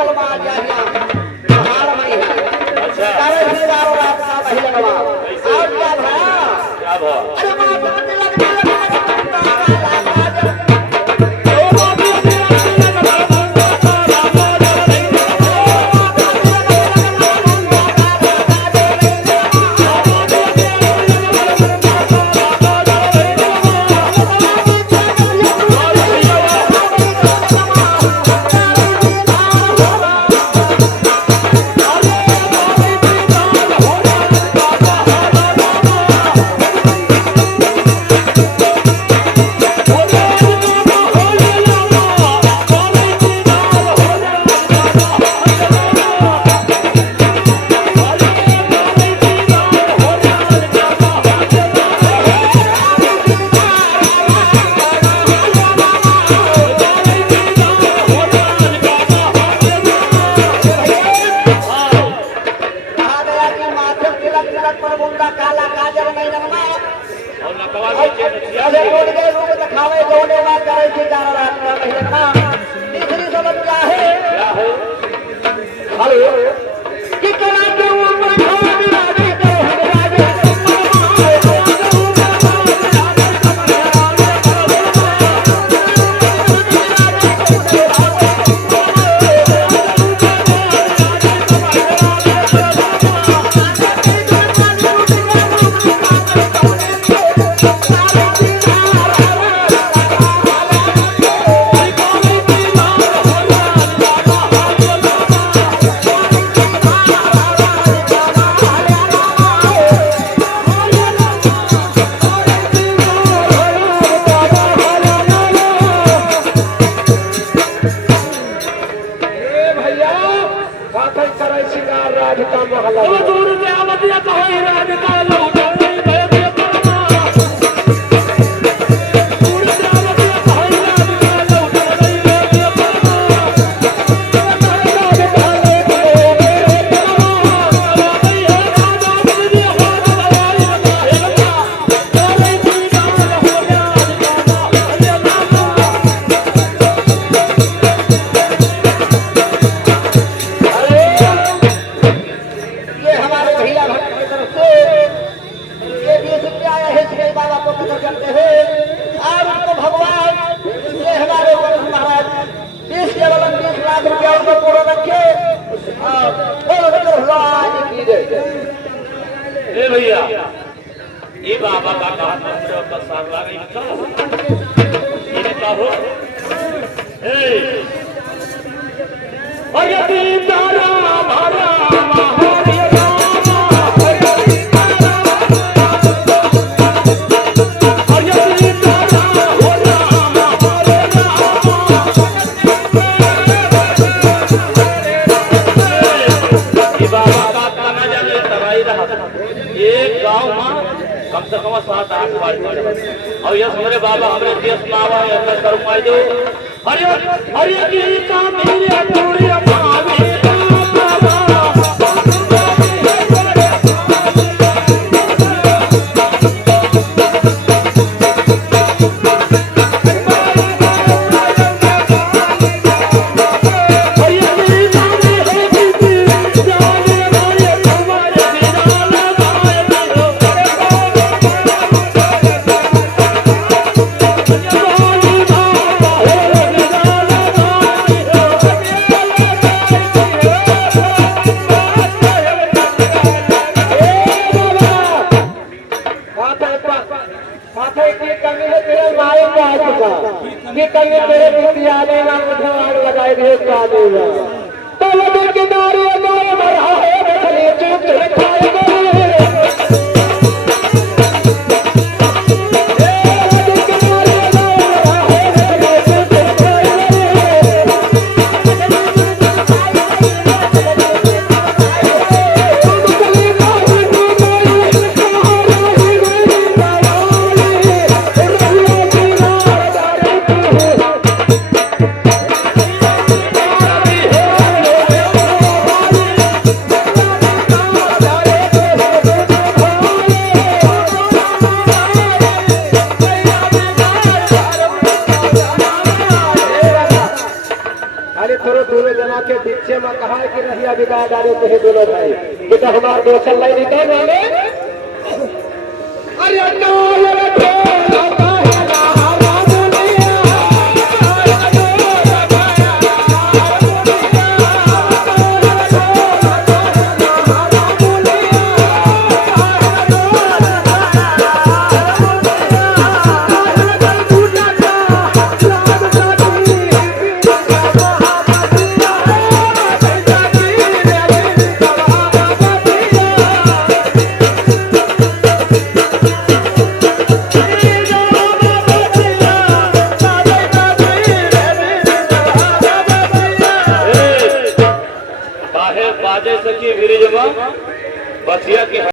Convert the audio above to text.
जलवा जाहिया पहाड़ में है अच्छा करे हजारों रात का पहले नवा और क्या भा अरे माता तिलक ये बाबा का कहा मंत्र का साग लागे ये क्या हो अरे तारा भारा कम से कम 7-8 बार और यस मेरे बाबा हमरे देश में आवा है अंदर करूंगा जो हरि हरि गीता मेरे पूरी भावे लगाए थे अरे थोड़े दोनों जना के पीछे में कहा है कि रहिया बिगाड़ डाले थे दोनों भाई बेटा हमारे दो चल रही निकल रहे अरे बाजे सकी ब्रिज में बसिया की